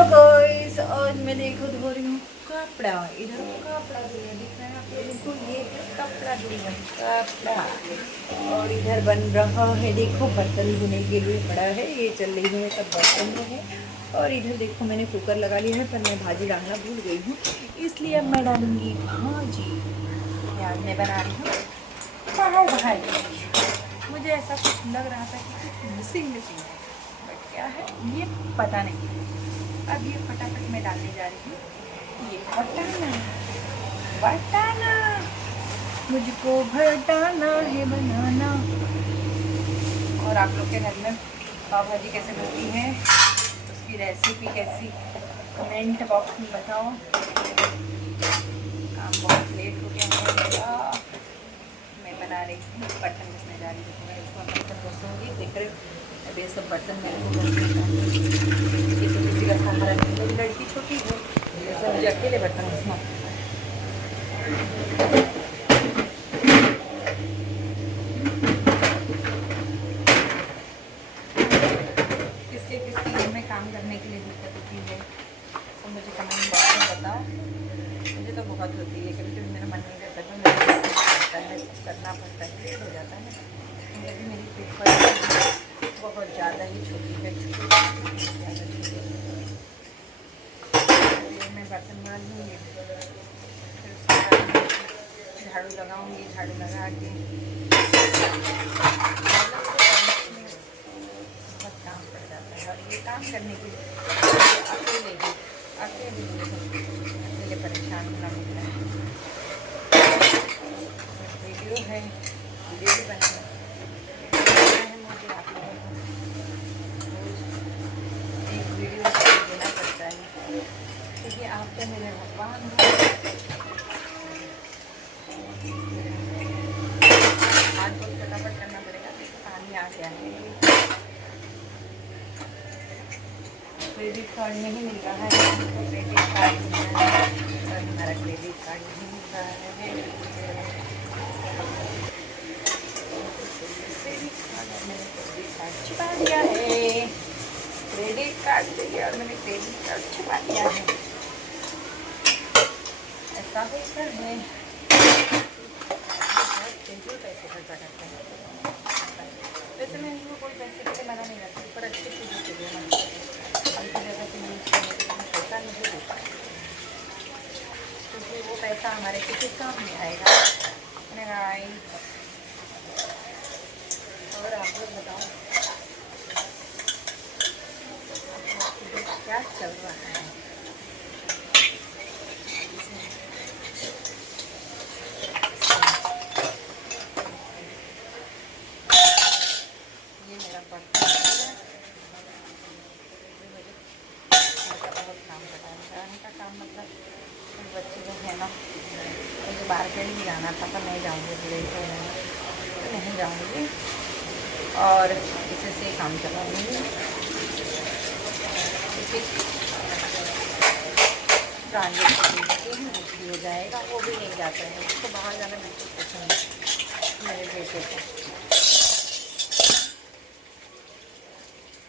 Hello guys, आज मैं देखो धो रही हूँ कपड़ा। इधर कपड़ा धुलने दिख रहा है आप लोगों को, ये है कपड़ा धुलने कपड़ा। और इधर बन रहा है, देखो बर्तन धोने के लिए पड़ा है, ये चल रही है सब बर्तन में है। और इधर देखो मैंने कुकर लगा लिया है, पर मैं भाजी डालना भूल गई हूँ, इसलिए अब मैं डालूंगी भाजी। आज मैं बना रही हूँ पाव भाजी। मुझे ऐसा कुछ लग रहा था कि कुछ मिसिंग है, बट क्या है ये पता नहीं। अब ये फटाफट मैं डालने जा रही हूँ, ये बटाना। बटाना मुझको भटाना है बनाना। और आप लोग के घर में पाव भाजी कैसे बनती है, उसकी रेसिपी कैसी, कमेंट बॉक्स में बताओ। काम बहुत लेट हो गया है मेरा, मैं बना रही हूँ, बर्तन घसने जा रही हूँ। मैं इसको बर्तन घसूँगी, देख रहे हो अब ये सब बर्तन मेरे को ये तो किसी का सहारा नहीं, मेरी लड़की छोटी है, ये सब मुझे अकेले बर्तन घसना। किसके किसके घर में काम करने के लिए दिक्कत होती है, तो मुझे कमेंट बॉक्स में बताओ। मुझे तो बहुत होती है, कभी कभी मेरा मन नहीं करता तो मुझे करना पड़ता है, लेट हो जाता है। क्योंकि मेरी पेपर बहुत ज़्यादा ही छोटी है, मैं बर्तन मांजूँगी, फिर उसके झाड़ू लगाऊँगी, झाड़ू लगा के बहुत काम पड़ जाता है। और ये काम करने के लिए अकेले परेशान होना मिलता है। वीडियो है, वीडियो भी बनाना है मुझे, आप लोगों को एक वीडियो देना पड़ता है, क्योंकि आप तो मेरे भगवान हो। आज बहुत फटाफट करना पड़ेगा, पानी आ गया है। क्रेडिट कार्ड नहीं मिल रहा है, क्रेडिट कार्ड मिल रहा है और हमारा क्रेडिट कार्ड नहीं मिल रहा है। क्रेडिट कार्ड छिपा दिया है, क्रेडिट कार्ड चाहिए और मैंने क्रेडिट कार्ड छिपा दिया है। ऐसा होता है, पैसे खर्चा करते हैं। वैसे मैं इनको कोई पैसे के लिए मना नहीं करती, पर अच्छी चीज़ों के लिए मना करती हूँ। हल्की जगह से यूज़ करने के लिए पैसा नहीं देता, क्योंकि वो पैसा हमारे किसी काम में आएगा। और आप लोग बताओ क्या चल रहा है। ये मेरा बर्तन है, बहुत काम करता है का काम, मतलब बच्चे लोग है ना, मुझे मार्केट भी जाना था पर नहीं जाऊँगी, लेट हो जाएगा तो नहीं जाऊँगी और इसे से काम चला लूँगी। ट्रांजेक्शन हो जाएगा, वो भी नहीं जाता है, उसको बाहर जाना बिल्कुल पसंद है मेरे बेटे को।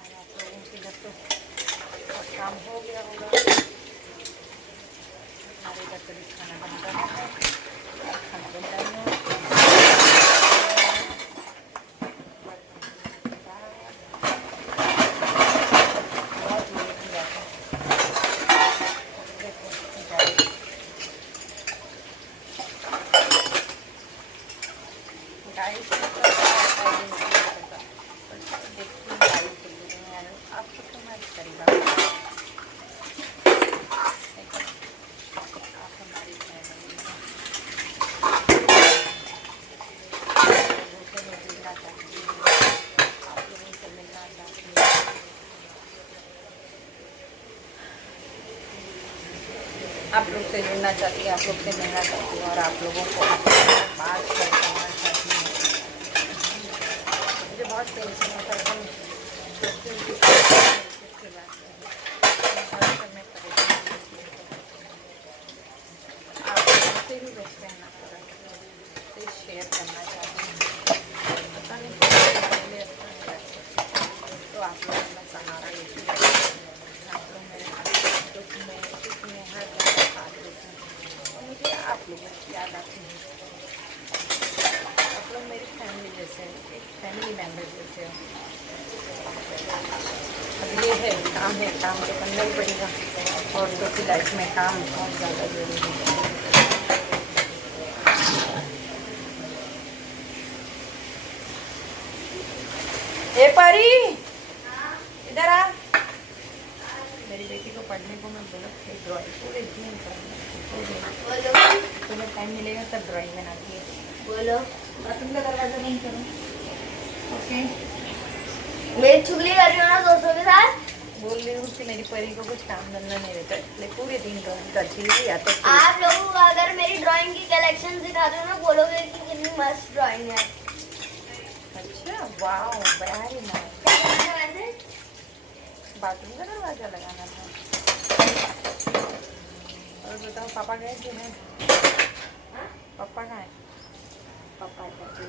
और आप लोगों के घर तो सब काम हो गया होगा, हमारे घर कभी खाना बनता है, खाना बनता है। आप लोग से जुड़ना चाहती है, आप लोग से मिलना चाहती हूँ और आप लोगों को बात करना चाहती हूँ। मुझे बहुत टेंशन होता है, हम सोचते हैं कि किससे बात करें, आप लोगों से भी व्यस्त रहना पड़ा, से शेयर करना चाहती हूँ। पता नहीं मेरे लिए अच्छा नहीं लगता, तो आप लोग अपना सहारा लेके आप लोग मेरे अब ये है, काम तो करना ही पड़ेगा। और तो की लाइफ में काम बहुत ज़्यादा ज़रूरी है। ए परी, इधर आ। मेरी बेटी को पढ़ने को मैं बोला ड्राइंग पूरे दिन करना, तुम्हें टाइम मिलेगा तब ड्राइंग बनाती है। बोलो। बाथरूम का दरवाजा नहीं करो, ओके? मेरी चुगली कर रही हो ना दोस्तों के साथ। बोल रही हूँ कि मेरी परी को कुछ काम धंधा नहीं रहता, इसलिए पूरे दिन ड्राइंग करती है या तो आप लोगों को अगर मेरी ड्राइंग की कलेक्शन दिखाते हो ना, बोलोगे कि कितनी मस्त ड्राइंग है। अच्छा, वाओ, वेरी नाइस। क्या करना था वैसे? बाथरूम का दरवाजा लगाना था। और बताओ, पापा गए थे ना? पापा कहाँ है? पापा जाते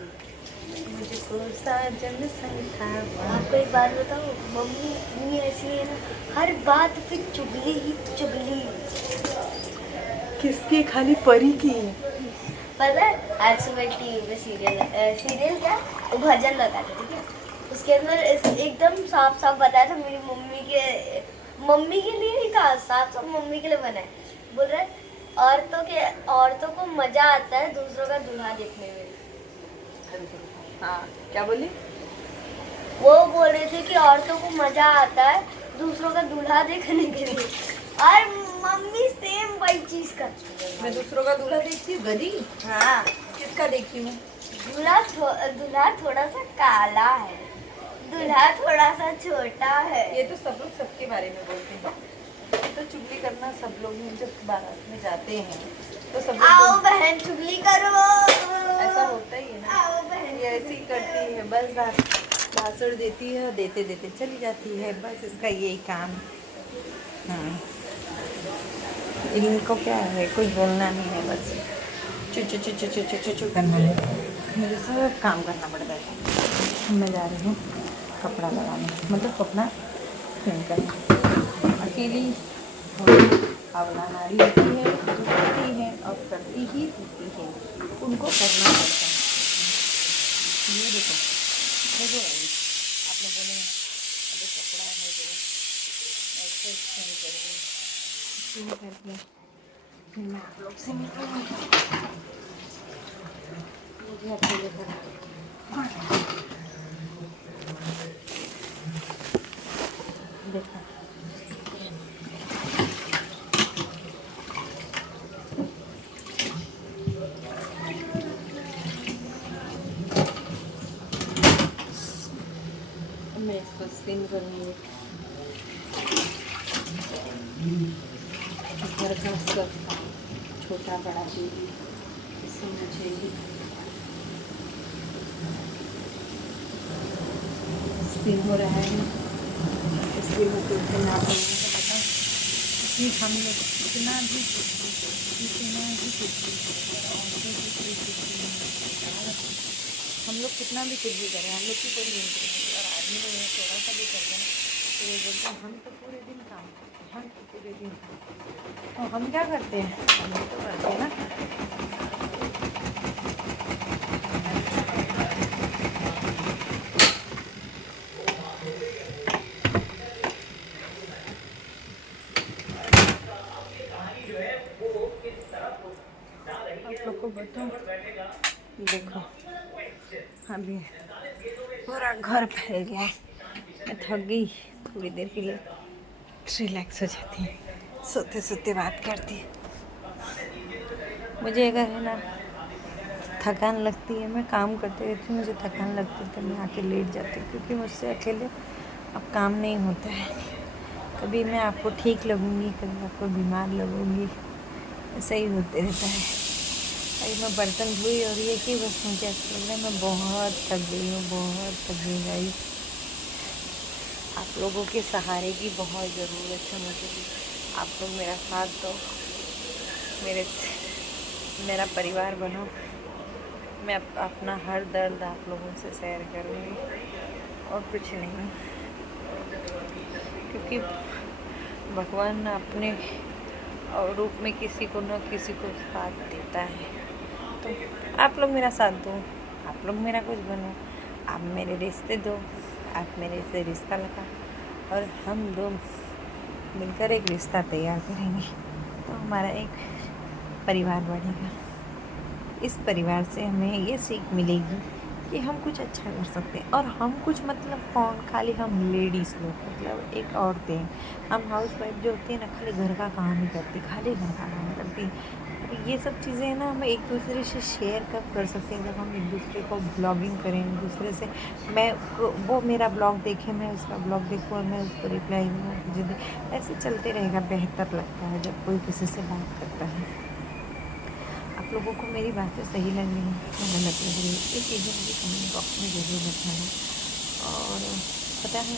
मुझे को साजन संग आपको एक बात बताओ, मम्मी इतनी ऐसी है ना, हर बात पे चुगली ही चुगली। किसकी? खाली परी की। पता है आज सुबह टीवी पे सीरियल क्या वो भजन लगा था, ठीक है? उसके अंदर एकदम साफ साफ बताया था, मेरी मम्मी के लिए ही था, साफ साफ मम्मी के लिए बना है। बोल रहे औरतों को मजा आता है दूसरों का दूल्हा देखने में। हाँ, क्या बोली? वो बोल रहे थे कि औरतों को मजा आता है दूसरों का दूल्हा देखने के लिए, और मम्मी सेम वही चीज करती है। मैं दूसरों का दूल्हा देखती हूँ? गधी। हाँ, किसका देखती हूँ? दूल्हा थोड़ा सा काला है, दूल्हा थोड़ा सा छोटा है। ये तो सब लोग सबके बारे में बोलते हैं। तो चुगली करना सब लोग हैं, जब बारात में जाते हैं तो सब लोग आओ बहन चुगली करो। ऐसा होता ही है ना। आओ बहन, ये ऐसी करती है, बस भाषण देती है, देते देते चली जाती है, बस इसका यही काम। हाँ, इनको क्या है, कुछ बोलना नहीं है, बस चु चु चु चु चु चु चु चु करना है। मुझे सब काम करना पड़ता है। मैं जा रही हूँ कपड़ा लगाने, मतलब कपड़ा स्पिन करने। अकेली अवला नारी होती है जो करती है और करती ही होती है, उनको करना पड़ता है। ये देखो, देखो भाई, आप लोग बोले अभी कपड़ा है जो ऐसे स्पिन करेंगे, स्पिन करके फिर मैं आप लोग से मिलूँगी। मुझे अकेले करना देखो। मैं इसको स्पिन करूँगी। घर का सब काम, छोटा बड़ा भी, इससे मुझे ही स्पिन हो रहा है ना, इसलिए मुझे इतना पता कि हम लोग कितना भी हम लोग कितना भी कुछ भी करें, हम लोग की कोई नहीं करेंगे, और आदमी लोग थोड़ा सा भी कर दें तो वो बोलते हैं हम तो पूरे दिन काम करते हैं, हम तो पूरे दिन तो हम क्या करते हैं, हम तो करते हैं ना। आप लोग को बताओ, देखो अभी पूरा घर फैल गया है। मैं थक गई, थोड़ी देर के लिए रिलैक्स हो जाती है, सोते सोते बात करती है। मुझे अगर है ना थकान लगती है, मैं काम करते रहती हूँ, मुझे थकान लगती है तो मैं आके लेट जाती हूँ, क्योंकि मुझसे अकेले अब काम नहीं होता है। कभी मैं आपको ठीक लगूँगी, कभी आपको बीमार लगूँगी, ऐसा ही होते रहता है। अभी मैं बर्तन धोई और ये कि बस मुझे अच्छा लग रहा है, मैं बहुत थक गई हूँ, बहुत थक गई गाइस। आप लोगों के सहारे की बहुत ज़रूरत है मुझे। आप लोग मेरा साथ दो, मेरा परिवार बनो। मैं अपना हर दर्द आप लोगों से शेयर करूँगी और कुछ नहीं, क्योंकि भगवान अपने रूप में किसी को न किसी को साथ देता है। तो आप लोग मेरा साथ दो, आप लोग मेरा कुछ बनो, आप मेरे रिश्ते दो, आप मेरे से रिश्ता लगा और हम दो मिलकर एक रिश्ता तैयार करेंगे तो हमारा एक परिवार बढ़ेगा। इस परिवार से हमें ये सीख मिलेगी कि हम कुछ अच्छा कर सकते हैं। और हम कुछ मतलब कौन, खाली हम लेडीज़ लोग, मतलब एक औरतें, हम हाउस वाइफ जो होती है ना, खाली घर का काम ही करती, खाली घर का काम करती। और ये सब चीज़ें ना हम एक दूसरे से शेयर कब कर सकते हैं, जब हम एक दूसरे को ब्लॉगिंग करें, एक दूसरे से वो मेरा ब्लॉग देखे, मैं उसका ब्लॉग देखूँ और मैं उसको रिप्लाई दूँ, मुझे ऐसे चलते रहेगा। बेहतर लगता है जब कोई किसी से बात करता है। आप लोगों को मेरी बातें सही लग रही हैं या गलत लग रही है, ये चीज़ें मुझे कमेंट बॉक्स में ज़रूर बताना। और पता है,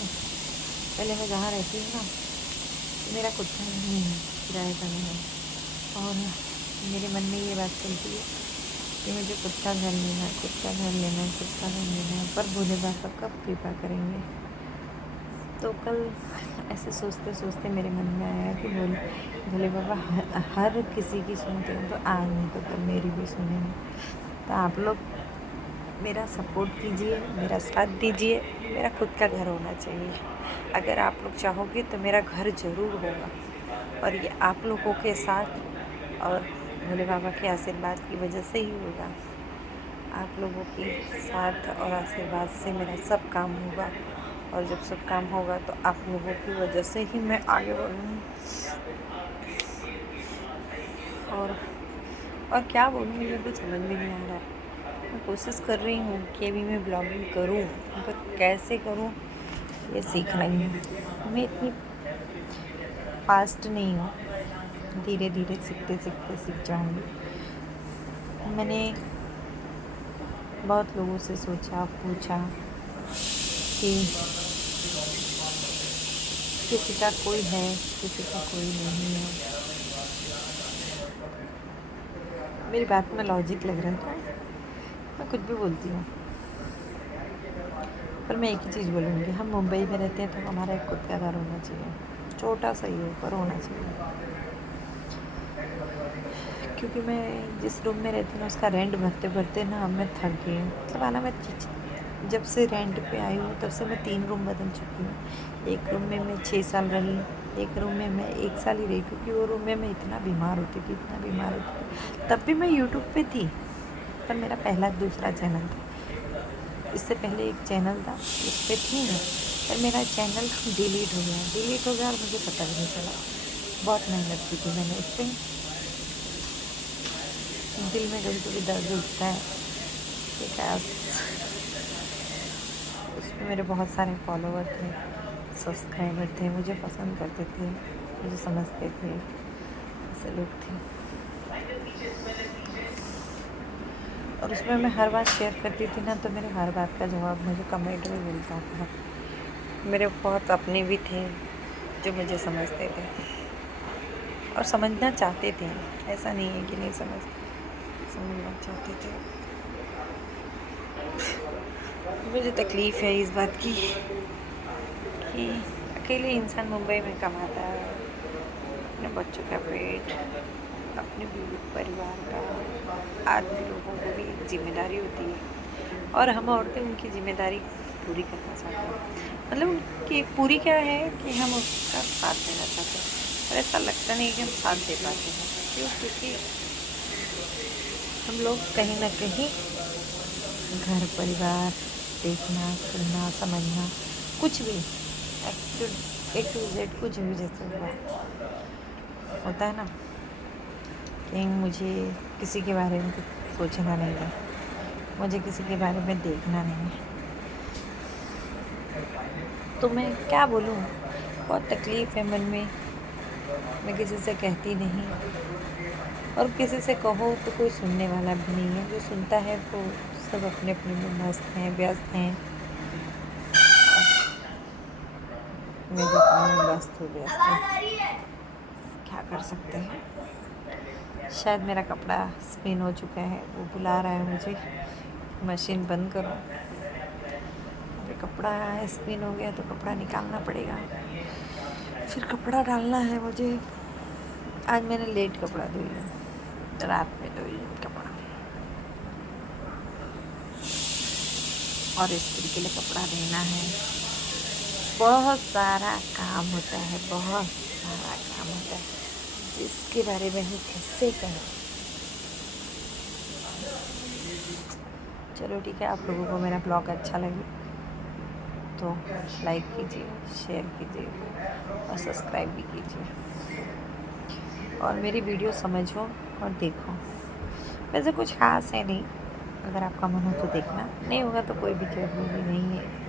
पहले मैं जहाँ रहती हूँ ना, तो मेरा खुद का नहीं है, किराए का नहीं है। और मेरे मन में ये बात चलती है कि मुझे खुद का घर लेना है, खुद का घर लेना है, खुद का घर लेना है, पर भोले बाबा कब कृपा करेंगे। तो कल ऐसे सोचते सोचते मेरे मन में आया कि भोले बाबा हर किसी की सुनते हैं, तो आज नहीं तो कल मेरी भी सुनेंगे। तो आप लोग मेरा सपोर्ट कीजिए, मेरा साथ दीजिए। मेरा खुद का घर होना चाहिए। अगर आप लोग चाहोगे तो मेरा घर ज़रूर होगा, और ये आप लोगों के साथ और भोले बाबा के आशीर्वाद की वजह से ही होगा। आप लोगों के साथ और आशीर्वाद से मेरा सब काम होगा, और जब सब काम होगा तो आप लोगों की वजह से ही मैं आगे बढ़ूँगी। और क्या बोलूँ, मुझे कुछ समझ में नहीं आ रहा है। मैं कोशिश कर रही हूँ कि अभी मैं ब्लॉगिंग करूँ, पर कैसे करूँ ये सीख रही हूँ। मैं इतनी फास्ट नहीं हूँ, धीरे धीरे सीखते सीखते सीख जाऊँगी। मैंने बहुत लोगों से सोचा, पूछा कि किसी का कोई है, किसी का कोई नहीं है। मेरी बात में लॉजिक लग रहा था, मैं कुछ भी बोलती हूँ, पर मैं एक ही चीज़ बोलूँगी, हम मुंबई में रहते हैं तो हमारा एक खुद का घर होना चाहिए, छोटा सा ही हो पर होना चाहिए। क्योंकि मैं जिस रूम में रहती हूँ ना, उसका रेंट भरते भरते ना मैं थक गई हूँ। मतलब आना, मैं जब से रेंट पे आई हूँ तब से मैं 3 रूम बदल चुकी हूँ। एक रूम में मैं 6 साल रही, एक रूम में मैं 1 साल ही रही, क्योंकि वो रूम में मैं इतना बीमार होती थी, इतना बीमार होती थी। तब भी मैं यूट्यूब पे थी, तब मेरा पहला दूसरा चैनल था। इससे पहले एक चैनल था, उस पर थी मैं, पर मेरा चैनल डिलीट हो गया और मुझे पता भी नहीं चला। बहुत मेहनत की थी मैंने इस पर। दिल में कभी कभी दर्द उठता है कि काश उसमें मेरे बहुत सारे फॉलोवर थे, सब्सक्राइबर थे, मुझे पसंद करते थे, मुझे समझते थे, ऐसे लोग थे। और उसमें मैं हर बात शेयर करती थी ना, तो मेरे हर बात का जवाब मुझे कमेंट में मिलता था। मेरे बहुत अपने भी थे जो मुझे समझते थे और समझना चाहते थे। ऐसा नहीं है कि नहीं समझना चाहते थे। मुझे तकलीफ़ है इस बात की कि अकेले इंसान मुंबई में कमाता है, अपने बच्चों का पेट, अपने परिवार का। आदमी लोगों को भी एक जिम्मेदारी होती है, और हम औरतें उनकी जिम्मेदारी पूरी करना चाहते हैं। मतलब उनकी पूरी क्या है कि हम उसका साथ देना चाहते हैं, पर ऐसा लगता नहीं कि हम साथ दे पाते हैं। क्यों? क्योंकि हम लोग कहीं ना कहीं घर परिवार देखना, सुनना, समझना, कुछ भी ए टू जेड कुछ भी जैसे होता है ना, कि मुझे किसी के बारे में कुछ सोचना नहीं है, मुझे किसी के बारे में देखना नहीं है। तो मैं क्या बोलूँ, बहुत तकलीफ़ है मन में। मैं किसी से कहती नहीं, और किसी से कहो तो कोई सुनने वाला भी नहीं है। जो सुनता है वो सब अपने अपने में मस्त हैं, व्यस्त हैं। मैं भी अपने में व्यस्त हूँ। क्या कर सकते हैं। शायद मेरा कपड़ा स्पिन हो चुका है, वो बुला रहा है मुझे, मशीन बंद करो। अगर कपड़ा स्पिन हो गया तो कपड़ा निकालना पड़ेगा, फिर कपड़ा डालना है मुझे। आज मैंने लेट कपड़ा धोया, रात में धोई कपड़ा, और इस्त्री के लिए कपड़ा देना है। बहुत सारा काम होता है, बहुत सारा काम होता है जिसके बारे में हम कैसे कहें। चलो ठीक है, आप लोगों को मेरा ब्लॉग अच्छा लगे तो लाइक कीजिए, शेयर कीजिए और सब्सक्राइब भी कीजिए, और मेरी वीडियो समझो और देखो। वैसे कुछ खास है नहीं, अगर आपका मन हो तो देखना, नहीं होगा तो कोई भी जरूरी नहीं है।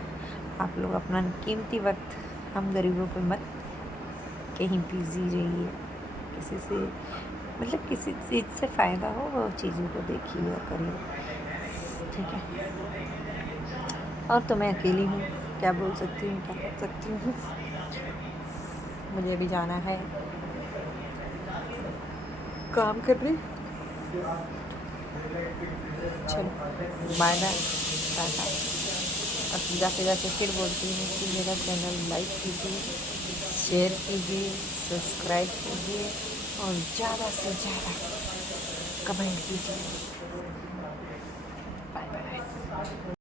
आप लोग अपना कीमती वक्त हम गरीबों पे मत कहीं बिजी रहिए, किसी से मतलब किसी चीज़ से फ़ायदा हो वो चीज़ों को देखिए और करिए, ठीक है। और तो मैं अकेली हूँ, क्या बोल सकती हूँ, क्या कर सकती हूँ। मुझे अभी जाना है काम करने। चलो बाय बाय, टाटा। और जाते जाते फिर बोलती हूँ कि मेरा चैनल लाइक कीजिए, शेयर कीजिए, सब्सक्राइब कीजिए और ज़्यादा से ज़्यादा कमेंट कीजिए। Bye bye.